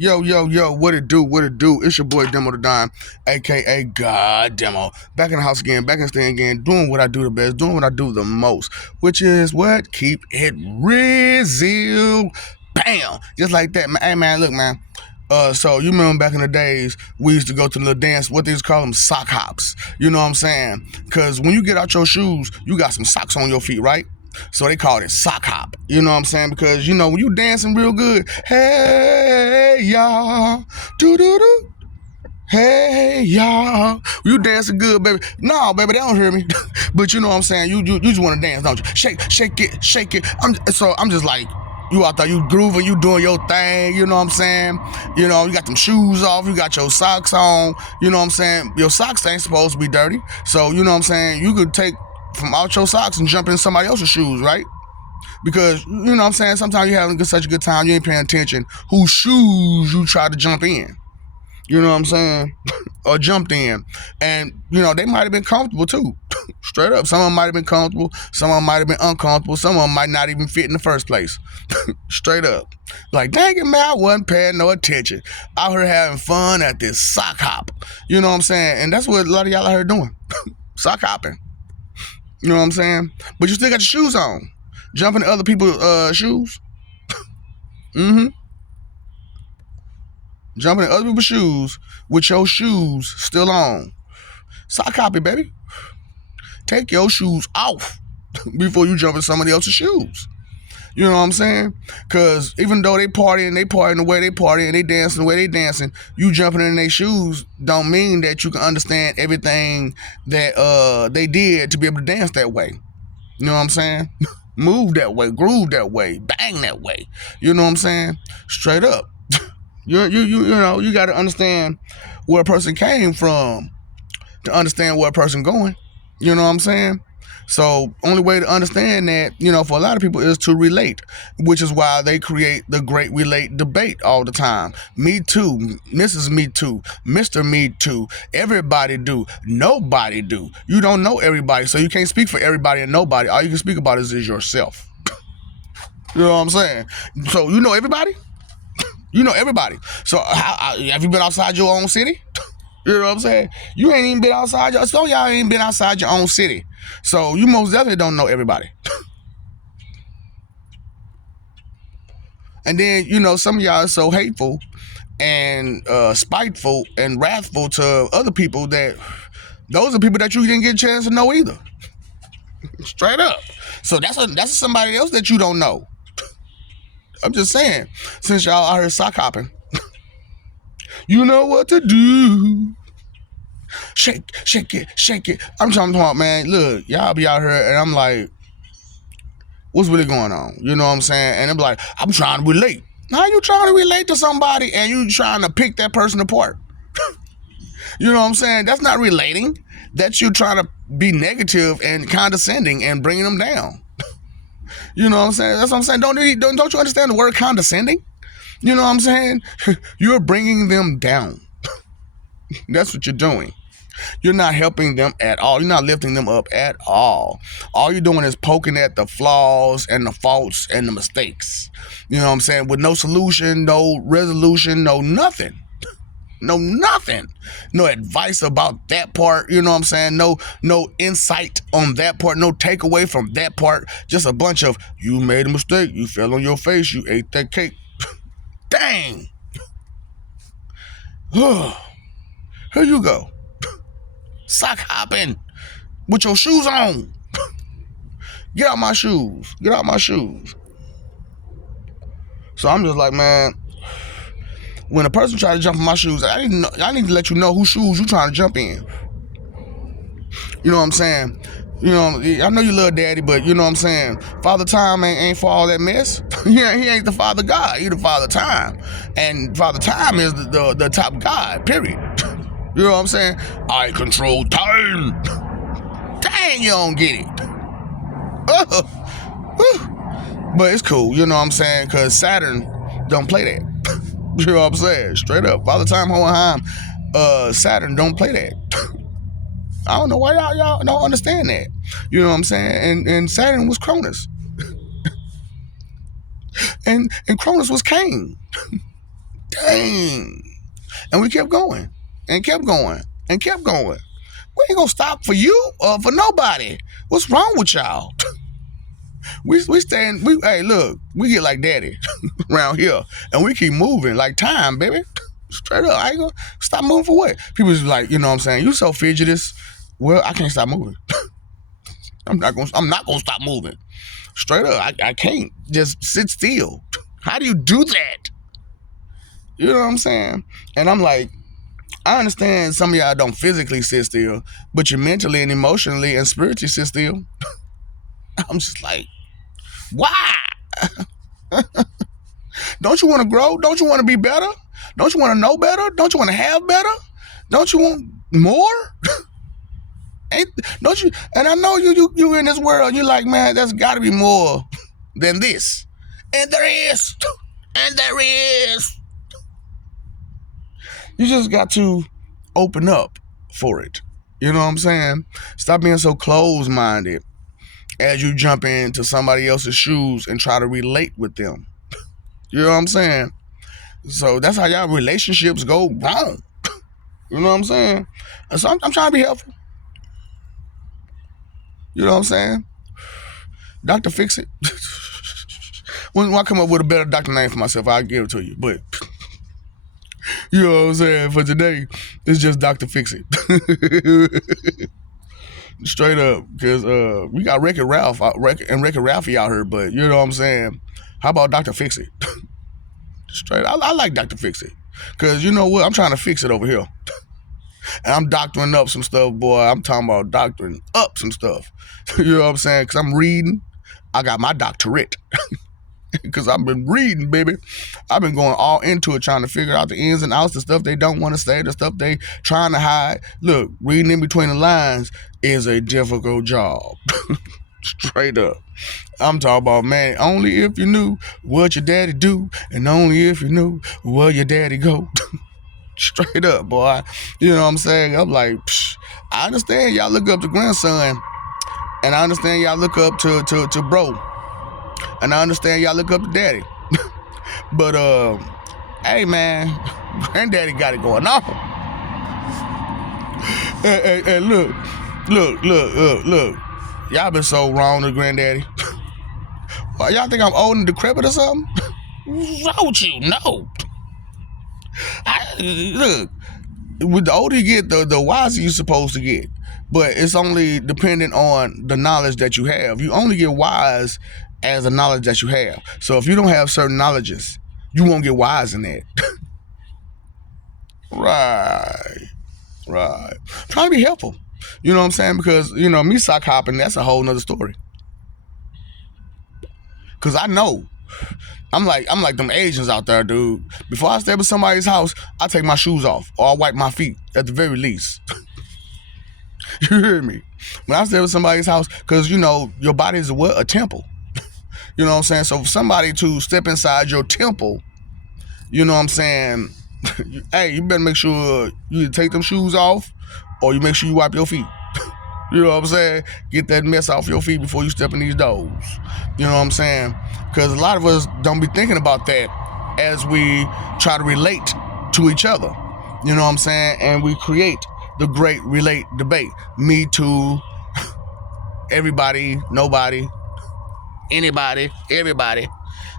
Yo, what it do? What it do? It's your boy Demo the Dime, aka God Demo. Back in the house again, back in the stand again, doing what I do the best, doing what I do the most, which is what? Keep it real. Bam! Just like that. Hey man, look, man. So you remember back in the days, we used to go to the little dance, what they used to call them sock hops. You know what I'm saying? Cause when you get out your shoes, you got some socks on your feet, right? So they called it sock hop. You know what I'm saying? Because you know when you dancing real good, hey y'all, do do do. Hey y'all, you dancing good, baby. No, baby, they don't hear me. But you know what I'm saying? You just want to dance, don't you? Shake it, shake it. I'm just like, you out there, you grooving, you doing your thing. You know what I'm saying? You know, you got them shoes off, you got your socks on. You know what I'm saying? Your socks ain't supposed to be dirty, so you know what I'm saying? You could take from out your socks and jump in somebody else's shoes, right? Because you know what I'm saying? Sometimes you're having such a good time, you ain't paying attention whose shoes you try to jump in. You know what I'm saying? Or jumped in. And, you know, they might have been comfortable too. Straight up. Some of them might have been comfortable. Some of them might have been uncomfortable. Some of them might not even fit in the first place. Straight up. Like, dang it, man, I wasn't paying no attention. Out here having fun at this sock hop. You know what I'm saying? And that's what a lot of y'all out here doing. Sock hopping. You know what I'm saying? But you still got your shoes on. Jumping in other people's shoes. Mm-hmm. Jumping in other people's shoes with your shoes still on. Sock hopping, baby. Take your shoes off before you jump in somebody else's shoes. You know what I'm saying? Because even though they partying the way they partying, they dancing the way they dancing, you jumping in their shoes don't mean that you can understand everything that they did to be able to dance that way. You know what I'm saying? Move that way, groove that way, bang that way. You know what I'm saying? Straight up. You know, you got to understand where a person came from to understand where a person going. You know what I'm saying? So only way to understand that, you know, for a lot of people is to relate, which is why they create the great relate debate all the time. Me too, Mrs. Me too, Mr. Me too, everybody do, nobody do. You don't know everybody, so you can't speak for everybody and nobody. All you can speak about is yourself. You know what I'm saying? So you know everybody? You know everybody. So have you been outside your own city? You know what I'm saying? You ain't even been outside some of y'all ain't been outside your own city. So you most definitely don't know everybody. And then, you know, some of y'all are so hateful and spiteful and wrathful to other people that those are people that you didn't get a chance to know either. Straight up. So that's somebody else that you don't know. I'm just saying, since y'all out here sock hopping, you know what to do. Shake it. I'm talking about, man, look, y'all be out here and I'm like, what's really going on? You know what I'm saying? And I'm like, I'm trying to relate. How you trying to relate to somebody and you trying to pick that person apart? You know what I'm saying? That's not relating. That's you trying to be negative and condescending and bringing them down. You know what I'm saying? That's what I'm saying. Don't you understand the word condescending? You know what I'm saying? You're bringing them down. That's what you're doing. You're not helping them at all. You're not lifting them up at all. All you're doing is poking at the flaws and the faults and the mistakes. You know what I'm saying? With no solution, no resolution, no nothing. No nothing. No advice about that part. You know what I'm saying? No insight on that part. No takeaway from that part. Just a bunch of, you made a mistake. You fell on your face. You ate that cake. Dang. Here you go. Sock hopping with your shoes on. Get out my shoes. Get out my shoes. So I'm just like, man, when a person tries to jump in my shoes, I need to let you know whose shoes you trying to jump in. You know what I'm saying? You know, I know you love daddy, but you know what I'm saying? Father Time ain't for all that mess. He ain't the Father God. He the Father Time. And Father Time is the top God, period. You know what I'm saying? I control time. Dang, you don't get it. But it's cool, you know what I'm saying? Because Saturn don't play that. You know what I'm saying? Straight up. Father Time Hohenheim, Saturn don't play that. I don't know why y'all don't understand that. You know what I'm saying? And Saturn was Cronus. And Cronus was Cain. dang. And we kept going and kept going and kept going. We ain't gonna stop for you or for nobody. What's wrong with y'all? We stand, hey, look, we get like daddy around here. And we keep moving like time, baby. Straight up. I ain't gonna stop moving for what? People just like, you know what I'm saying? You so fidgetous. Well, I can't stop moving. I'm not gonna stop moving. Straight up. I can't just sit still. How do you do that? You know what I'm saying? And I'm like, I understand some of y'all don't physically sit still, but you mentally and emotionally and spiritually sit still. I'm just like, why? Don't you want to grow? Don't you want to be better? Don't you want to know better? Don't you want to have better? Don't you want more? Don't you? And I know you in this world. You're like, man, there's got to be more than this. And there is. And there is. You just got to open up for it. You know what I'm saying? Stop being so closed-minded as you jump into somebody else's shoes and try to relate with them. You know what I'm saying? So that's how y'all relationships go wrong. You know what I'm saying? So I'm trying to be helpful. You know what I'm saying? Dr. Fix It. When I come up with a better doctor name for myself, I'll give it to you. But you know what I'm saying? For today, it's just Dr. Fix It. Straight up. Because we got Wreck-It Ralph and Wreck-It Ralphie out here, but you know what I'm saying? How about Dr. Fix It? Straight up. I like Dr. Fix It. Because you know what? I'm trying to fix it over here. And I'm doctoring up some stuff, boy. I'm talking about doctoring up some stuff. You know what I'm saying? Because I'm reading. I got my doctorate. Because I've been reading, baby. I've been going all into it, trying to figure out the ins and outs, the stuff they don't want to say, the stuff they trying to hide. Look, reading in between the lines is a difficult job. Straight up. I'm talking about, man, only if you knew what your daddy do, and only if you knew where your daddy go. Straight up, boy. You know what I'm saying? I'm like, I understand y'all look up to grandson, and I understand y'all look up to bro, and I understand y'all look up to daddy. But hey man, granddaddy got it going on. And look. Y'all been so wrong to granddaddy. Well, y'all think I'm old and decrepit or something? Don't you know? Look, with the older you get, the wiser you're supposed to get. But it's only dependent on the knowledge that you have. You only get wise as the knowledge that you have. So if you don't have certain knowledges, you won't get wise in that. Right. I'm trying to be helpful. You know what I'm saying? Because, you know, me sock hopping, that's a whole nother story. Because I know. I'm like them Asians out there, dude. Before I step in somebody's house, I take my shoes off. Or I wipe my feet, at the very least. You hear me? When I step in somebody's house, because, you know, your body is a temple. You know what I'm saying? So for somebody to step inside your temple, you know what I'm saying? Hey, you better make sure you take them shoes off, or you make sure you wipe your feet. You know what I'm saying? Get that mess off your feet before you step in these doors. You know what I'm saying? Because a lot of us don't be thinking about that as we try to relate to each other. You know what I'm saying? And we create the great relate debate. Me too, everybody, nobody, anybody, everybody.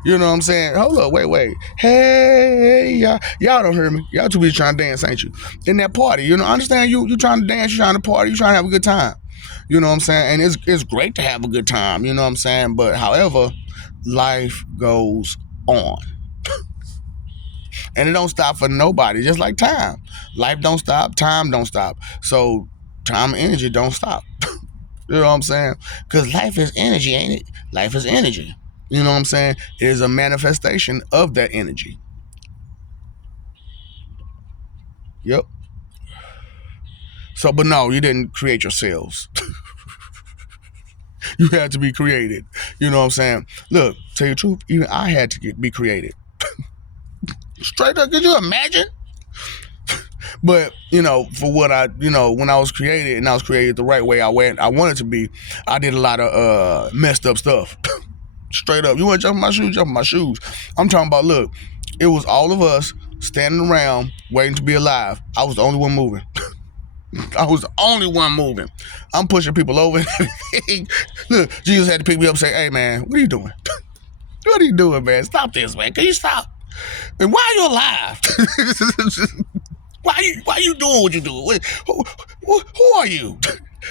You know what I'm saying? Hold up, wait. Hey, y'all don't hear me. Y'all too busy trying to dance, ain't you? In that party, you know, I understand you trying to dance, you trying to party, you trying to have a good time. You know what I'm saying? And it's great to have a good time, you know what I'm saying? But however, life goes on. And it don't stop for nobody, just like time. Life don't stop, time don't stop. So time and energy don't stop. You know what I'm saying? Because life is energy, ain't it? Life is energy. You know what I'm saying? It is a manifestation of that energy. Yep. So, but no, you didn't create yourselves. You had to be created. You know what I'm saying? Look, tell you the truth, even I had to be created. Straight up, could you imagine? But, you know, for what when I was created, and I was created the right way I wanted to be, I did a lot of messed up stuff. Straight up. You want to jump in my shoes? Jump in my shoes. I'm talking about, look, it was all of us standing around waiting to be alive. I was the only one moving. I was the only one moving. I'm pushing people over and everything. Look, Jesus had to pick me up and say, hey, man, what are you doing? What are you doing, man? Stop this, man. Can you stop? And why are you alive? Why you doing what you doing? Who are you?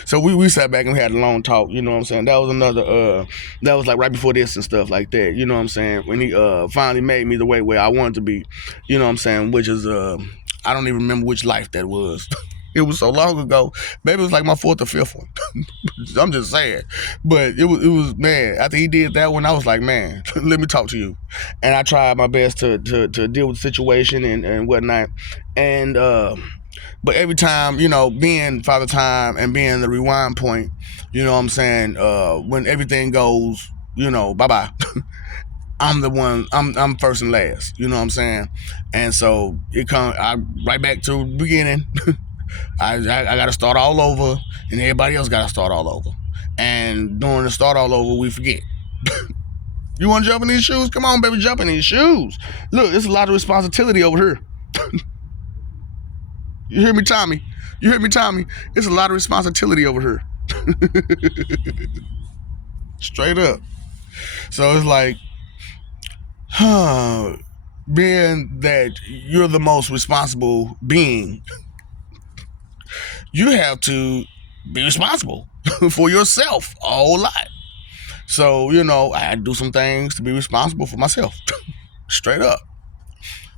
So we sat back and we had a long talk, you know what I'm saying? That was another, that was like right before this and stuff like that, you know what I'm saying? When he finally made me the way where I wanted to be, you know what I'm saying? Which is, I don't even remember which life that was. It was so long ago. Maybe it was like my fourth or fifth one. I'm just saying. But it was man, after he did that one, I was like, man, let me talk to you. And I tried my best to deal with the situation and whatnot. And but every time, you know, being Father Time and being the rewind point, you know what I'm saying, when everything goes, you know, bye-bye. I'm the one, I'm first and last, you know what I'm saying? And so it comes right back to the beginning. I got to start all over, and everybody else got to start all over. And during the start all over, we forget. You want to jump in these shoes? Come on, baby, jump in these shoes. Look, it's a lot of responsibility over here. You hear me, Tommy? You hear me, Tommy? It's a lot of responsibility over here. Straight up. So it's like, being that you're the most responsible being, you have to be responsible for yourself a whole lot. So, you know, I had to do some things to be responsible for myself. Straight up.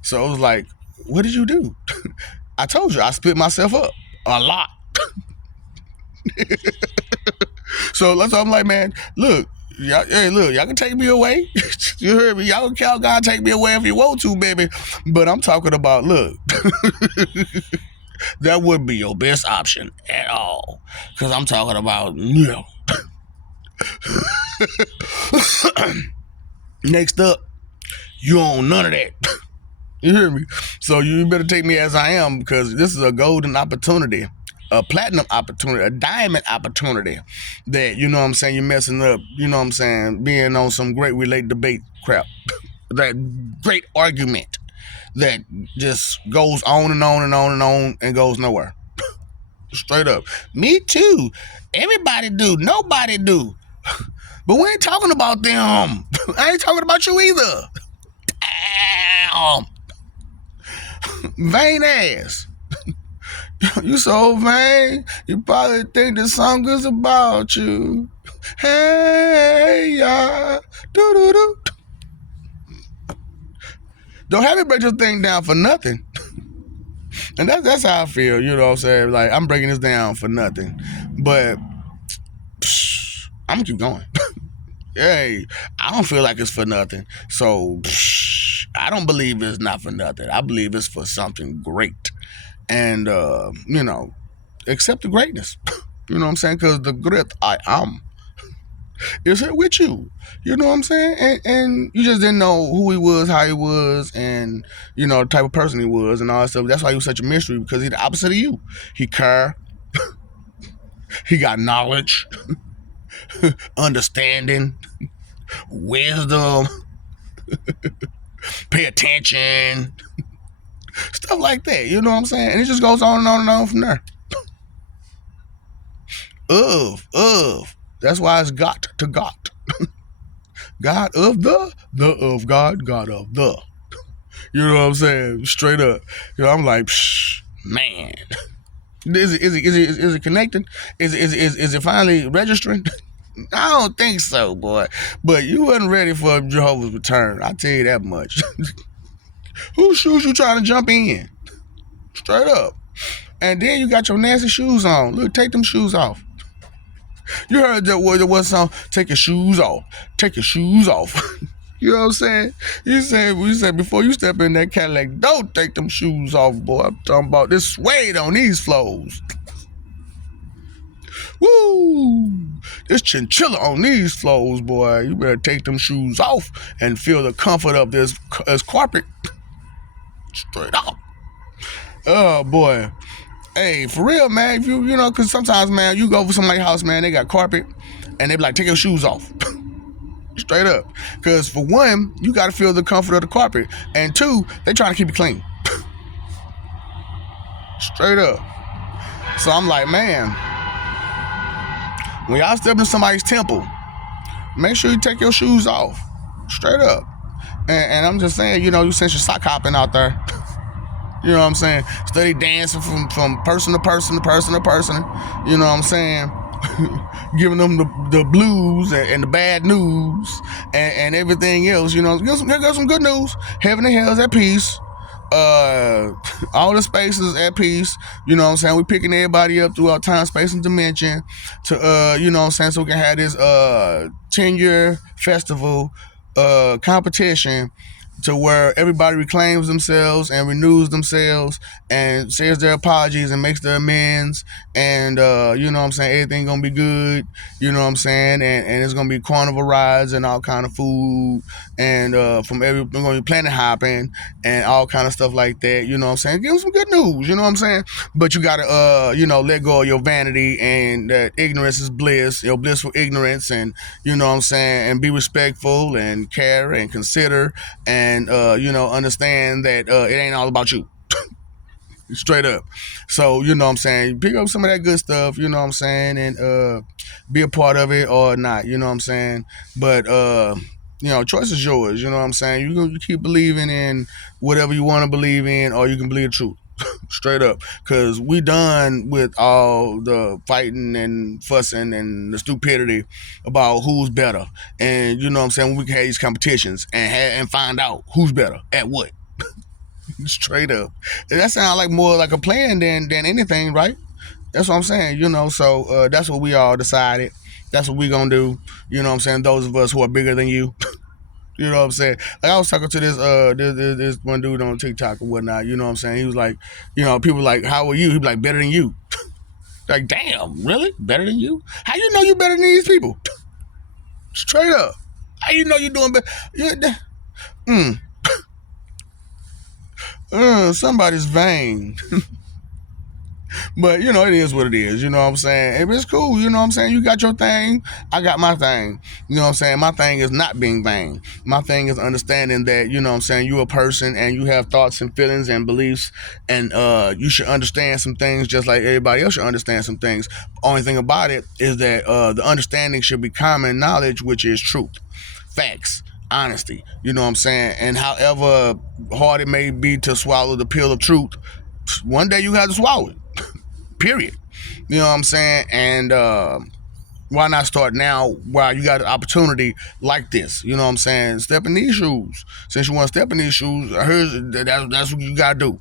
So it was like, what did you do? I told you, I split myself up a lot. So that's why I'm like, man, look, y'all can take me away. You heard me? Y'all can call God take me away if you want to, baby. But I'm talking about, look, that wouldn't be your best option at all. Because I'm talking about, you know. Next up, you own none of that. You hear me? So you better take me as I am, because this is a golden opportunity, a platinum opportunity, a diamond opportunity that, you know what I'm saying, you're messing up, you know what I'm saying, being on some great relate debate crap. That great argument that just goes on and on and on and on and goes nowhere. Straight up. Me too. Everybody do. Nobody do. But we ain't talking about them. I ain't talking about you either. Damn. Vain ass. You so vain, you probably think this song is about you. Hey, yeah. Do-do-do. Don't have me break this thing down for nothing. And that's how I feel, you know what I'm saying? Like, I'm breaking this down for nothing. But I'm gonna keep going. Hey, I don't feel like it's for nothing. So I don't believe it's not for nothing. I believe it's for something great. And, you know, accept the greatness. You know what I'm saying? Because the great I am is here with you. You know what I'm saying? And you just didn't know who he was, how he was, and, you know, the type of person he was and all that stuff. That's why he was such a mystery, because he's the opposite of you. He care. He got knowledge, understanding, wisdom, pay attention, stuff like that. You know what I'm saying? And it just goes on and on and on from there. That's why it's got to God. God of the of God, God of the. You know what I'm saying? Straight up. You know, I'm like, man. Is it connecting? Is it finally registering? I don't think so, boy. But you wasn't ready for Jehovah's return. I tell you that much. Whose shoes you trying to jump in? Straight up. And then you got your nasty shoes on. Look, take them shoes off. You heard that word, what song? Take your shoes off. Take your shoes off. You know what I'm saying? You said before you step in that Cadillac, don't take them shoes off, boy. I'm talking about this suede on these floors. Woo! This chinchilla on these floors, boy. You better take them shoes off and feel the comfort of this carpet. Straight up. Oh, boy. Hey, for real, man, if you know, because sometimes, man, you go over somebody's house, man, they got carpet, and they be like, take your shoes off. Straight up. Because for one, you got to feel the comfort of the carpet. And two, they trying to keep it clean. Straight up. So I'm like, man, when y'all step into somebody's temple, make sure you take your shoes off. Straight up. And I'm just saying, you since you're sock hopping out there, you know what I'm saying? Study dancing from person to person to person to person. You know what I'm saying? Giving them the blues and the bad news and everything else. Here goes some good news. Heaven and hell's at peace. All the spaces at peace. You know what I'm saying? We picking everybody up throughout time, space, and dimension to you know what I'm saying, so we can have this 10-year festival competition to where everybody reclaims themselves and renews themselves and says their apologies and makes their amends, and you know what I'm saying, everything gonna be good, you know what I'm saying, and it's gonna be carnival rides and all kind of food, and from we're gonna be planet hopping and all kind of stuff like that, you know what I'm saying. Give them some good news, you know what I'm saying. But you gotta let go of your vanity, and that ignorance is bliss, your blissful ignorance, and you know what I'm saying, and be respectful and care and consider, and understand that it ain't all about you. Straight up. So, you know what I'm saying, pick up some of that good stuff, you know what I'm saying, and be a part of it or not, you know what I'm saying. But choice is yours, you know what I'm saying. You keep believing in whatever you want to believe in, or you can believe the truth. Straight up. Because we done with all the fighting and fussing and the stupidity about who's better. And you know what I'm saying, we can have these competitions and find out who's better at what. Straight up. That sounds like more like a plan than anything, right? That's what I'm saying, so that's what we all decided. That's what we gonna do, you know what I'm saying, those of us who are bigger than you. You know what I'm saying? Like, I was talking to this one dude on TikTok or whatnot, you know what I'm saying? He was like, people like, how are you? He'd be like, better than you. Like, damn, really? Better than you? How you know you better than these people? Straight up. How you know you're doing better? Somebody's vain. But, it is what it is, you know what I'm saying? If it's cool, you know what I'm saying? You got your thing, I got my thing. You know what I'm saying? My thing is not being vain. My thing is understanding that, you know what I'm saying, you're a person and you have thoughts and feelings and beliefs, and you should understand some things just like everybody else should understand some things. Only thing about it is that the understanding should be common knowledge, which is truth, facts, honesty, you know what I'm saying? And however hard it may be to swallow the pill of truth, one day you have to swallow it. Period. You know what I'm saying? And why not start now while you got an opportunity like this? You know what I'm saying? Step in these shoes. Since you want to step in these shoes, that's what you got to do.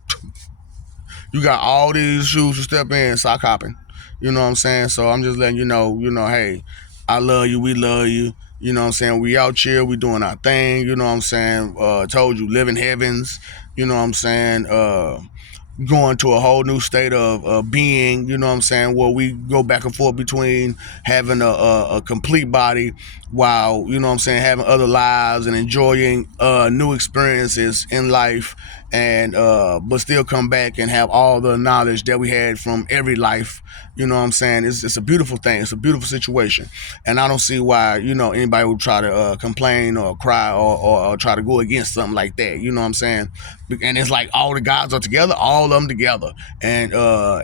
You got all these shoes to step in, sock hopping. You know what I'm saying? So I'm just letting you know, hey, I love you, we love you. You know what I'm saying? We out here, we doing our thing. You know what I'm saying? Told you, living heavens. You know what I'm saying? Going to a whole new state of being, you know what I'm saying, where we go back and forth between having a complete body while, you know what I'm saying, having other lives and enjoying new experiences in life, and but still come back and have all the knowledge that we had from every life. You know what I'm saying? It's a beautiful thing. It's a beautiful situation. And I don't see why, anybody would try to complain or cry or try to go against something like that. You know what I'm saying? And it's like all the gods are together, all of them together. And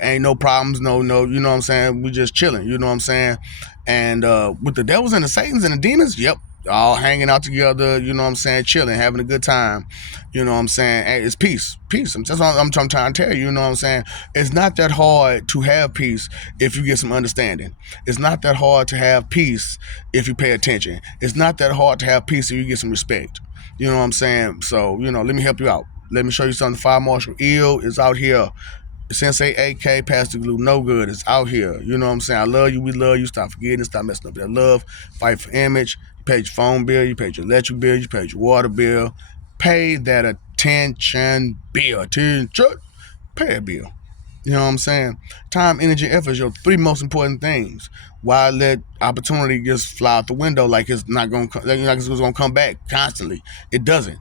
ain't no problems, no, you know what I'm saying? We just chilling, you know what I'm saying? And with the devils and the satans and the demons, yep, all hanging out together, you know what I'm saying, chilling, having a good time, you know what I'm saying. Hey, it's peace. That's what I'm trying to tell you, you know what I'm saying. It's not that hard to have peace if you get some understanding. It's not that hard to have peace if you pay attention. It's not that hard to have peace if you get some respect. You know what I'm saying? So, let me help you out. Let me show you something. Fire Marshal Ill is out here. Sensei AK, Pastor Glue, no good. It's out here. You know what I'm saying? I love you. We love you. Stop forgetting. Stop messing up that love. Fight for image. You paid your phone bill. You paid your electric bill. You paid your water bill. Pay that attention bill. Attention. Pay a bill. You know what I'm saying? Time, energy, effort is your three most important things. Why let opportunity just fly out the window like it's not going to, like it's going to come back constantly? It doesn't.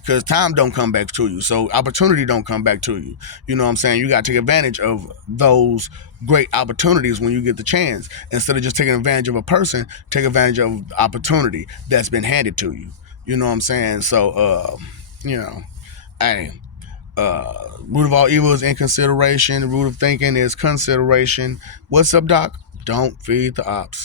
Because time don't come back to you. So opportunity don't come back to you. You know what I'm saying? You got to take advantage of those great opportunities when you get the chance. Instead of just taking advantage of a person, take advantage of the opportunity that's been handed to you. You know what I'm saying? So, hey, Root of all evil is inconsideration. The root of thinking is consideration. What's up, Doc? Don't feed the ops.